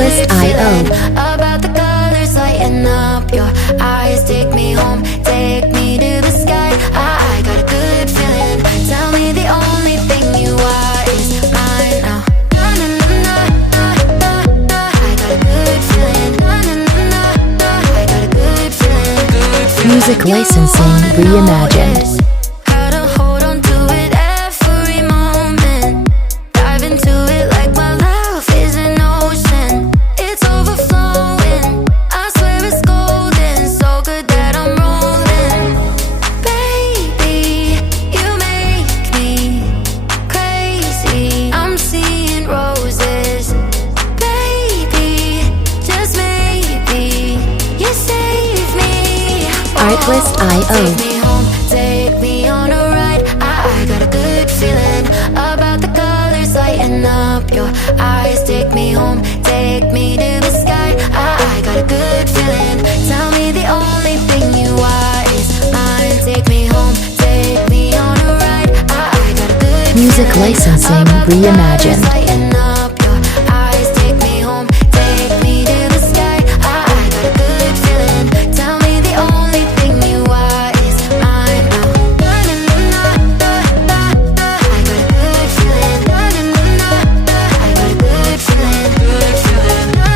Artlist.io. About the colors lighting up your eyes. Take me home, take me to the sky. I got a good feeling. Tell me the only thing you are is mine now. I got a good feeling. I got a good feeling. Music licensing reimagined. Artlist.io. Take me home, take me on a ride. I got a good feeling about the colors lighting up your eyes. Take me home, take me to the sky. I got a good feeling. Tell me the only thing you are is mine. Take me home, take me on a ride. I got a good Music feeling licensing about the reimagined. colors lighting up your eyes. Take me home, take me to the sky. I got a good feeling. Tell me the only thing you are is mine now. I got a good feeling. I got a good feeling. Good feeling. I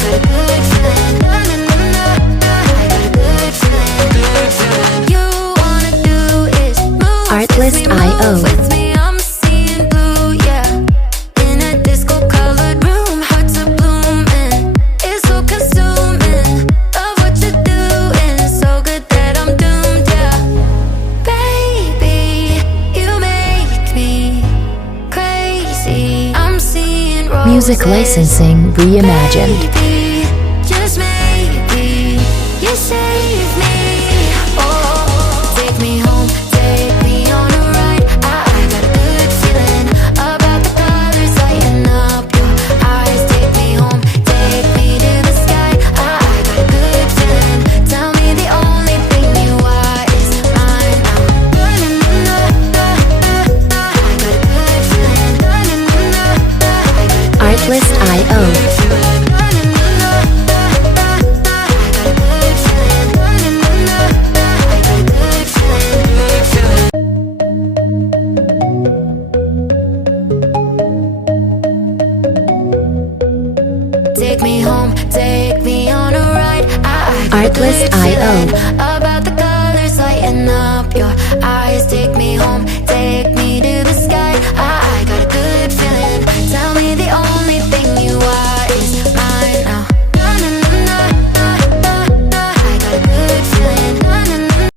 got a good feeling. I got a good feeling. Good feeling. You wanna do is move. Artlist.io. With me, I'm seeing blue, yeah. In a disco-colored room, hearts are blooming. It's so consuming. Love what you're doing, so good that I'm doomed, yeah. Baby, you make me crazy. I'm seeing roses. Music licensing reimagined. Baby, just maybe you save me. Oh, take me home, take me on a ride. I got a good feeling about the colors lighting up your eyes. Take me home, take me to the sky. I got a good feeling. Tell me the only thing you are is mine now. I got a good feeling. I got a Artlist.io. Take me home, take me on a ride. I got a good Artlist.io. feeling about the colors lighting up your eyes. Take me home, take me to the sky.